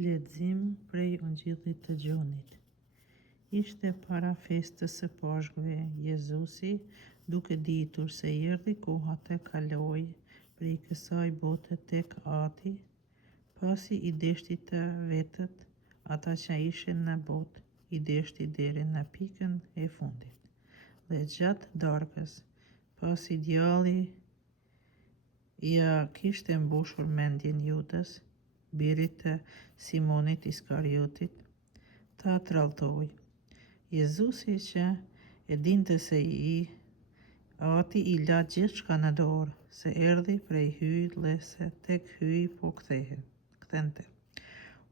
Lexim prej Ungjillit të Gjonit. Ishte para festës së Pashkve, Jezusi, duke ditur se erdhi koha të kaloj prej kësaj bote tek Ati, pasi i deshti të vetët ata që ishin në botë, i deshti deri në pikën e fundit. Dhe gjatë darkës, pasi djalli ja kishte mbushur mendjen Judas, birit të Simonit Iskariotit, ta tralltoi. Jezusi që e dinte se Ati i la gjithçka në dorë, se erdhi prej hyj dhe se tek hyj po kthente.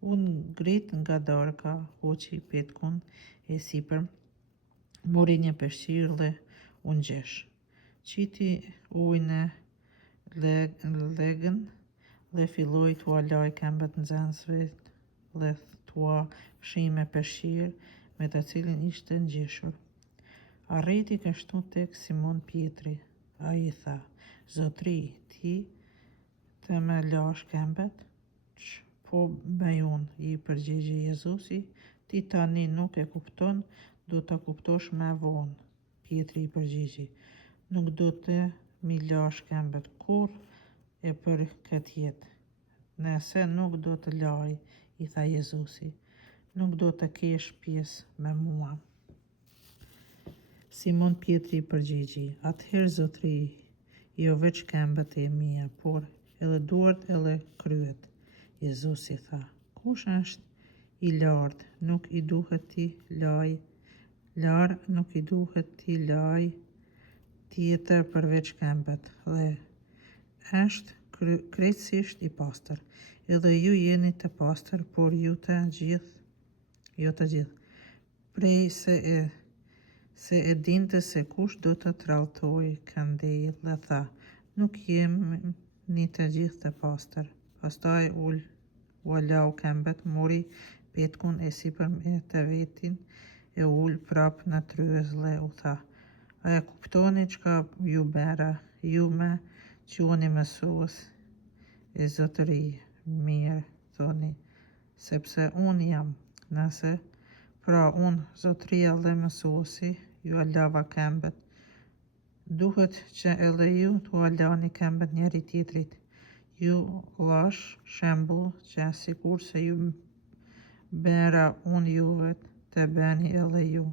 U ngrit nga darka, hoqi petkun e sipër, mori një peshqir dhe u ngjesh. Qiti ujin në legën dhe filloi t'ua laj këmbët nxënësve dhe t'ua fshi me peshqir me të cilin ishte ngjeshur. Arriti kështu tek Simon Pietri. Ai i tha: "Zotri, ti të më lash këmbët?" "Po bëj unë," i përgjigji Jezusi. "Ti tani nuk e kupton, do ta kuptosh më vonë." Pietri i përgjigji: "Nuk do të mi lash këmbët kurrë e për këtë jetë." "Nëse nuk do të laj," i tha Jezusi, "nuk do të kesh pjesë me mua." Simon Pietri i përgjigji: "Atëherë Zotri, jo veç këmbët e mia, por edhe duart edhe kryet." Jezusi tha: "Kush është i lartë, nuk i duhet t'i laj tjetër përveç këmbët, dhe është krejtësisht i pastër. Edhe ju jeni të pastër, por jo të gjithë. Prej se e dinte se kush do të tralltojë, këndej dhe tha: "Nuk jemi të gjithë të pastër." Pastaj u lau këmbët, mori petkun e sipër me të vetin, e ul prap në tryez dhe u tha: "A e kuptoni çka ju bëra? Ju më quheni mësues e Zotërisë. Mirë thoni, sepse unë jam. Nëse pra unë, Zotëria dhe mësuesi, ju lava këmbët, duhet që edhe ju t'ua lani këmbët njëri tjetrit. Ju lash shembull që sikur se ju bëra unë juve, të bëni edhe ju."